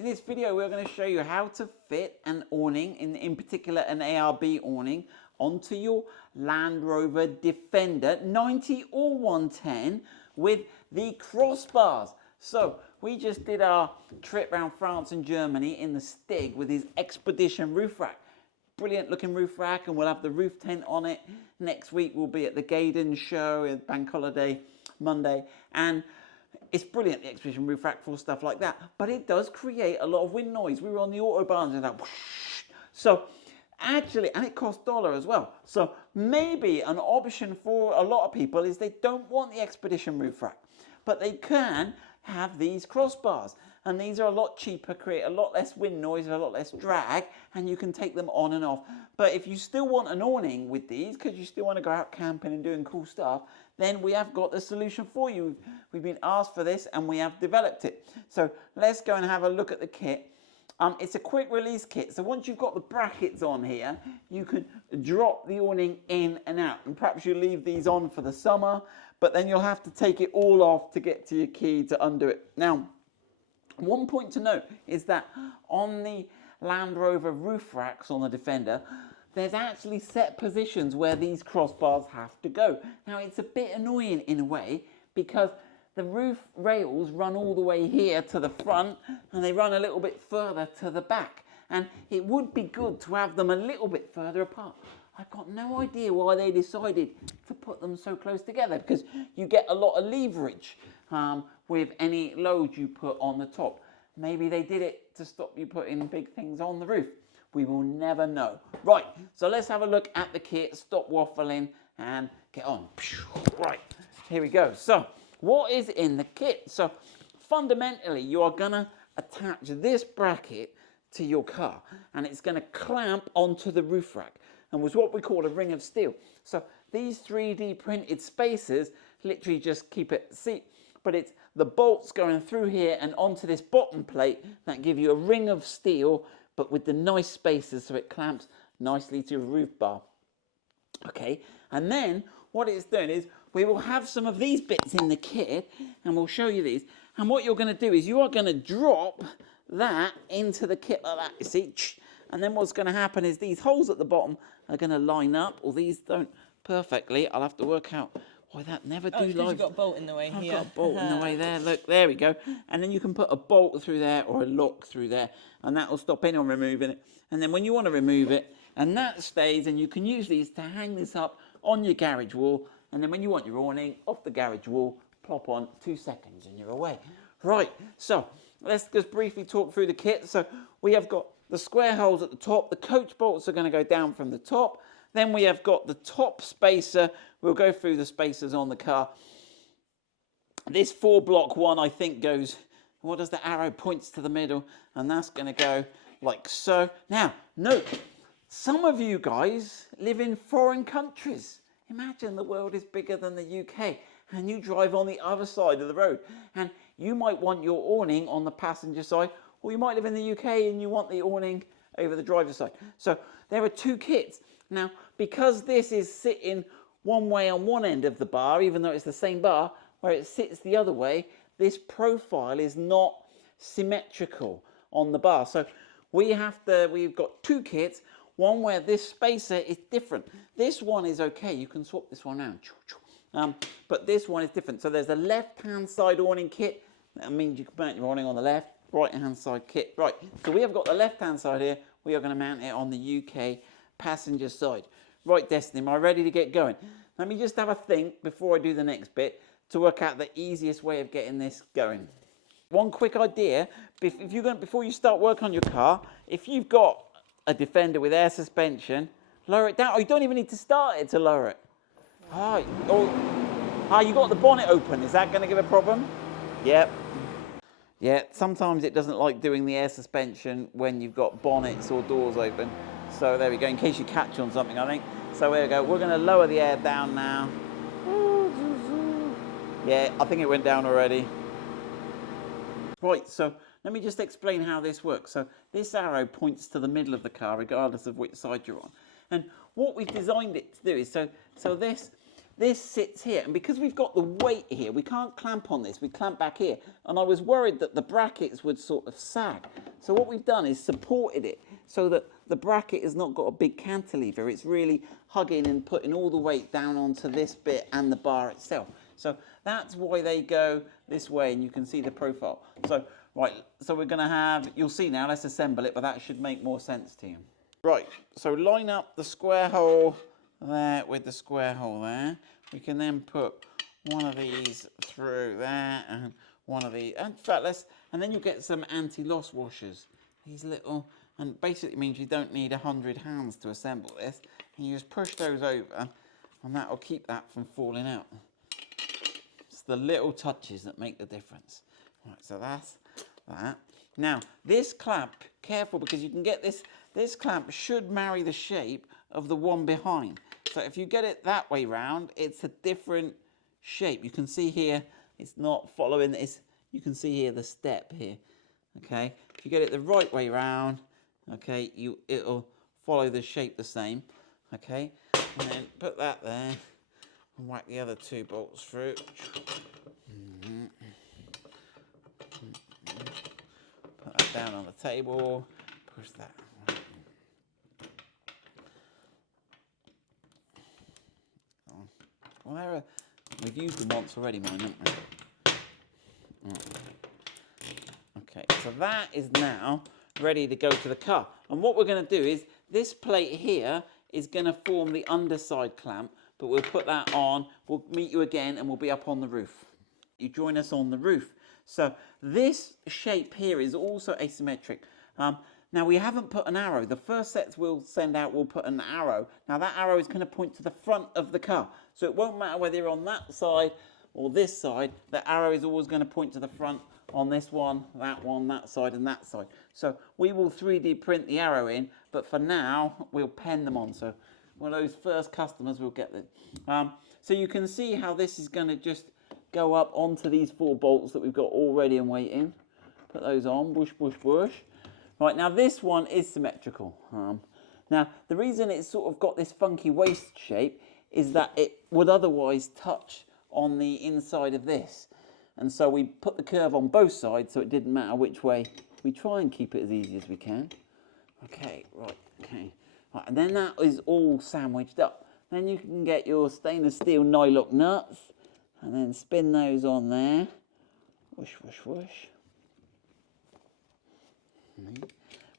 In this video, we're going to show you how to fit an awning, in particular an ARB awning, onto your Land Rover Defender 90 or 110 with the crossbars. So we just did our trip around France and Germany in the Stig with his Expedition roof rack. Brilliant looking roof rack, and we'll have the roof tent on it. Next week we'll be at the Gaydon show at Bank Holiday Monday, and it's brilliant, the Expedition roof rack for stuff like that, but it does create a lot of wind noise. We were on the Autobahn and that whoosh. So actually, and it costs $1 as well. So maybe an option for a lot of people is they don't want the Expedition roof rack, but they can have these crossbars, and these are a lot cheaper, create a lot less wind noise, a lot less drag, and you can take them on and off. But if you still want an awning with these, because you still want to go out camping and doing cool stuff, then we have got the solution for you. We've been asked for this and we have developed it. So let's go and have a look at the kit. It's a quick release kit, so once you've got the brackets on here, you can drop the awning in and out, and perhaps you leave these on for the summer, but then you'll have to take it all off to get to your key to undo it. Now, one point to note is that on the Land Rover roof racks on the Defender, there's actually set positions where these crossbars have to go. Now, it's a bit annoying in a way because the roof rails run all the way here to the front and they run a little bit further to the back. And it would be good to have them a little bit further apart. I've got no idea why they decided to put them so close together, because you get a lot of leverage with any load you put on the top. Maybe they did it to stop you putting big things on the roof. We will never know. Right, so let's have a look at the kit, stop waffling and get on. Right, here we go. So what is in the kit? So fundamentally, you are gonna attach this bracket to your car, and it's gonna clamp onto the roof rack, and was what we call a ring of steel. So these 3D printed spacers literally just keep it seat, but it's the bolts going through here and onto this bottom plate that give you a ring of steel, but with the nice spacers so it clamps nicely to the roof bar. Okay, and then what it's doing is we will have some of these bits in the kit, and we'll show you these. And what you're going to do is you are going to drop that into the kit like that, you see. And then what's going to happen is these holes at the bottom are going to line up, or these don't perfectly. I'll have to work out why that never do live. You've got a bolt in the way here. I've got a bolt in the way there. Look, there we go. And then you can put a bolt through there or a lock through there, and that will stop anyone removing it. And then when you want to remove it, and that stays, and you can use these to hang this up on your garage wall. And then when you want your awning off the garage wall, plop on, 2 seconds and you're away. Right, so let's just briefly talk through the kit. So we have got the square holes at the top. The coach bolts are going to go down from the top. Then we have got the top spacer. We'll go through the spacers on the car. This 4-block one, I think, goes, what does the arrow points to the middle? And that's going to go like so. Now, note, some of you guys live in foreign countries. Imagine the world is bigger than the UK, and you drive on the other side of the road, and you might want your awning on the passenger side, or you might live in the UK and you want the awning over the driver's side. So there are 2 kits. Now, because this is sitting one way on one end of the bar, even though it's the same bar, where it sits the other way, this profile is not symmetrical on the bar. So we've got 2 kits, one where this spacer is different. This one is okay, you can swap this one around. But this one is different. So there's a left-hand side awning kit. That means you can mount your awning on the left, right-hand side kit. Right, so we have got the left-hand side here. We are going to mount it on the UK passenger side. Right, Destiny, am I ready to get going? Let me just have a think before I do the next bit to work out the easiest way of getting this going. One quick idea, before you start work on your car, if you've got a Defender with air suspension, lower it down. Oh, you don't even need to start it to lower it. You got the bonnet open. Is that going to give a problem? Yep. Yeah, sometimes it doesn't like doing the air suspension when you've got bonnets or doors open. So there we go, in case you catch on something, I think. So there we go. We're going to lower the air down now. Yeah, I think it went down already. Right, so let me just explain how this works. So this arrow points to the middle of the car, regardless of which side you're on. And what we've designed it to do is, so this this sits here, and because we've got the weight here, we can't clamp on this, we clamp back here, and I was worried that the brackets would sort of sag. So what we've done is supported it so that the bracket has not got a big cantilever, it's really hugging and putting all the weight down onto this bit and the bar itself. So that's why they go this way, and you can see the profile. So, right, so we're gonna have, you'll see now, let's assemble it, but that should make more sense to you. Right, so line up the square hole there with the square hole there. We can then put one of these through there and one of these. In fact, and then you get some anti-loss washers. These little, and basically means you don't need 100 hands to assemble this. And you just push those over and that will keep that from falling out. It's the little touches that make the difference. Right, so that's that. Now, this clamp, careful because you can get this clamp should marry the shape of the one behind. So if you get it that way round, it's a different shape. You can see here, it's not following this. You can see here the step here, okay? If you get it the right way round, okay, it'll follow the shape the same, okay? And then put that there and whack the other two bolts through. Put that down on the table, push that. Well, we've used them once already, mine, haven't we? Okay, so that is now ready to go to the car. And what we're going to do is, this plate here is going to form the underside clamp, but we'll put that on, we'll meet you again, and we'll be up on the roof. You join us on the roof. So this shape here is also asymmetric. Now we haven't put an arrow. The first sets we'll send out, we'll put an arrow. Now that arrow is going to point to the front of the car. So it won't matter whether you're on that side or this side, the arrow is always going to point to the front on this one, that side and that side. So we will 3D print the arrow in, but for now we'll pen them on. So one of those first customers will get them. So you can see how this is going to just go up onto these 4 bolts that we've got all ready and waiting. Put those on, bush, bush, bush. Right, now this one is symmetrical. Now, the reason it's sort of got this funky waist shape is that it would otherwise touch on the inside of this. And so we put the curve on both sides so it didn't matter which way. We try and keep it as easy as we can. Okay, right, okay. Right, and then that is all sandwiched up. Then you can get your stainless steel nylock nuts and then spin those on there. Whoosh, whoosh, whoosh.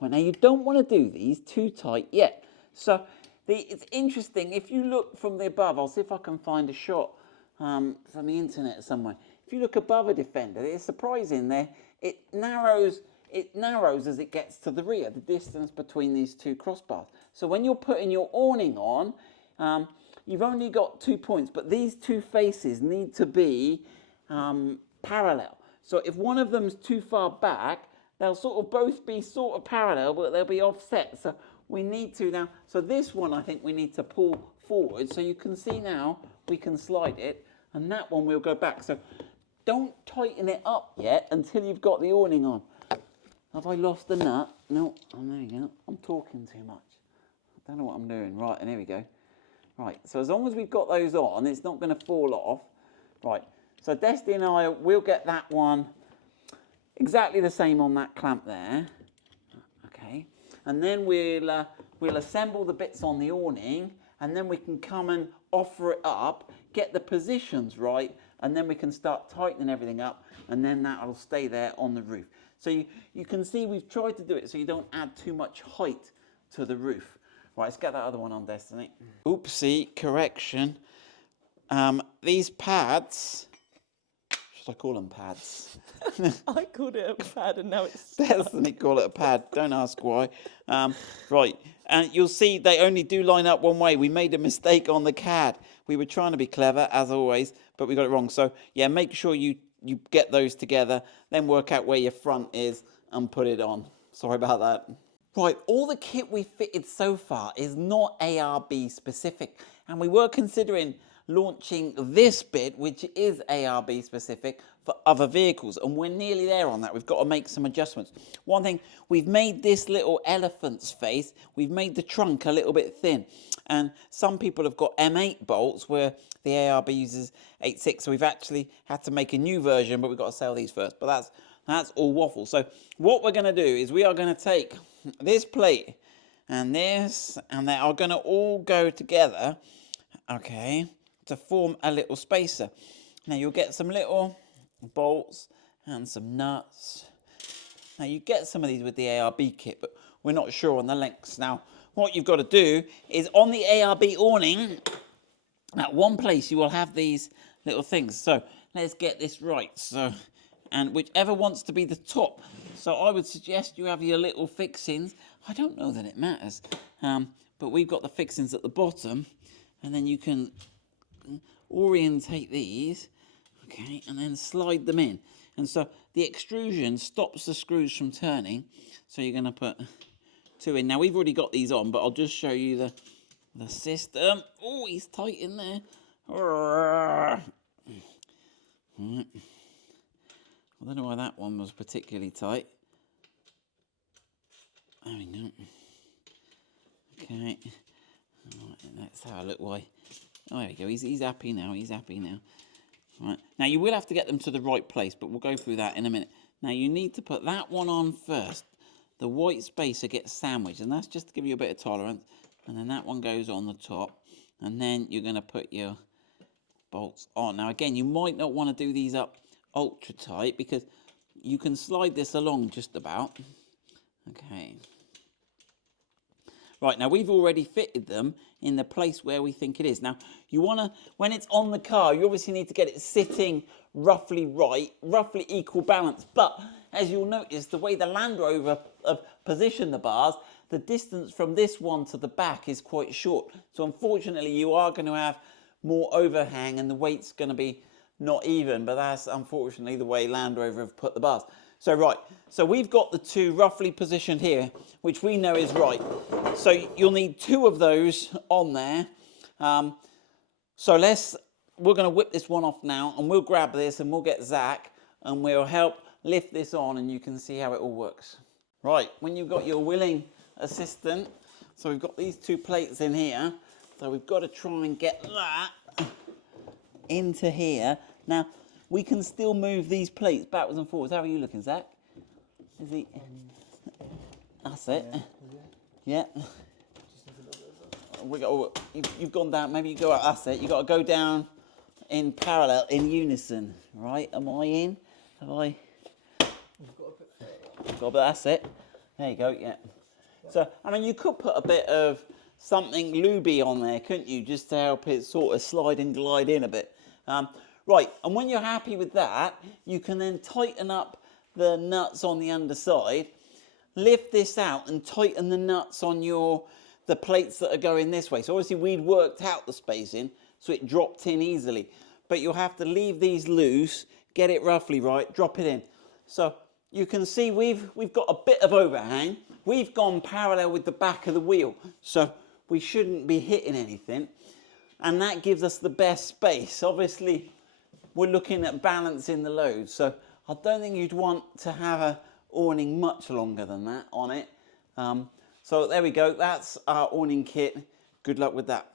Well, now you don't want to do these too tight yet. So it's interesting, if you look from the above, I'll see if I can find a shot from the internet somewhere. If you look above a Defender, it's surprising there. It narrows as it gets to the rear, the distance between these two crossbars. So when you're putting your awning on, you've only got 2 points, but these two faces need to be parallel. So if one of them's too far back, they'll sort of both be sort of parallel, but they'll be offset. So we need to now, so this one I think we need to pull forward. So you can see now we can slide it, and that one we'll go back. So don't tighten it up yet until you've got the awning on. Have I lost the nut? No, oh, there you go. I'm talking too much. I don't know what I'm doing. Right, and here we go. Right, so as long as we've got those on, it's not going to fall off. Right, so Destiny and I will get that one exactly the same on that clamp there. Okay, and then we'll assemble the bits on the awning, and then we can come and offer it up, get the positions right, and then we can start tightening everything up, and then that'll stay there on the roof. So you can see we've tried to do it so you don't add too much height to the roof. Right, let's get that other one on, Destiny. Oopsie, correction. These pads, should I call them pads? I called it a pad and now it's... Destiny call it a pad, don't ask why. Right, and you'll see they only do line up one way. We made a mistake on the CAD. We were trying to be clever, as always, but we got it wrong. So, yeah, make sure you get those together, then work out where your front is and put it on. Sorry about that. Right, all the kit we fitted so far is not ARB specific, and we were considering launching this bit, which is ARB specific for other vehicles, and we're nearly there on that. We've got to make some adjustments. One thing, we've made this little elephant's face, we've made the trunk a little bit thin, and some people have got M8 bolts where the ARB uses 8.6, so we've actually had to make a new version, but we've got to sell these first. But that's all waffle. So what we're going to do is we are going to take this plate and this, and they are going to all go together, okay, to form a little spacer. Now you'll get some little bolts and some nuts. Now you get some of these with the ARB kit, but we're not sure on the lengths. Now what you've got to do is on the ARB awning, at one place you will have these little things. So let's get this right. So, and whichever wants to be the top. So I would suggest you have your little fixings. I don't know that it matters, but we've got the fixings at the bottom, and then you can orientate these, okay, and then slide them in. And so the extrusion stops the screws from turning. So you're going to put 2 in. Now we've already got these on, but I'll just show you the system. Oh, he's tight in there. Right. I don't know why that one was particularly tight. There we go. Okay. Right, let's have a look why. Oh, there we go. He's happy now. He's happy now. Right. Now you will have to get them to the right place, but we'll go through that in a minute. Now you need to put that one on first. The white spacer gets sandwiched, and that's just to give you a bit of tolerance. And then that one goes on the top, and then you're going to put your bolts on. Now again, you might not want to do these up ultra tight because you can slide this along just about. Okay. Right, now we've already fitted them in the place where we think it is. Now, you want to, when it's on the car, you obviously need to get it sitting roughly right, roughly equal balance. But as you'll notice, the way the Land Rover have positioned the bars, the distance from this one to the back is quite short. So unfortunately, you are going to have more overhang and the weight's going to be not even. But that's unfortunately the way Land Rover have put the bars. So right, so we've got the 2 roughly positioned here, which we know is right. So you'll need 2 of those on there. So we're going to whip this one off now, and we'll grab this and we'll get Zach and we'll help lift this on, and you can see how it all works. Right, when you've got your willing assistant, so we've got these 2 plates in here, so we've got to try and get that into here. Now, we can still move these plates backwards and forwards. How are you looking, Zach? Is he? That's it. Yeah. You've gone down. Maybe you go out. That's it. You've got to go down in parallel, in unison. Right? Am I in? Have I? That's it. There you go. Yeah. So, I mean, you could put a bit of something lubey on there, couldn't you? Just to help it sort of slide and glide in a bit. Right, and when you're happy with that, you can then tighten up the nuts on the underside, lift this out and tighten the nuts on the plates that are going this way. So obviously we'd worked out the spacing, so it dropped in easily. But you'll have to leave these loose, get it roughly right, drop it in. So you can see we've got a bit of overhang. We've gone parallel with the back of the wheel, so we shouldn't be hitting anything. And that gives us the best space. Obviously, we're looking at balancing the load. So I don't think you'd want to have a awning much longer than that on it. So there we go. That's our awning kit. Good luck with that.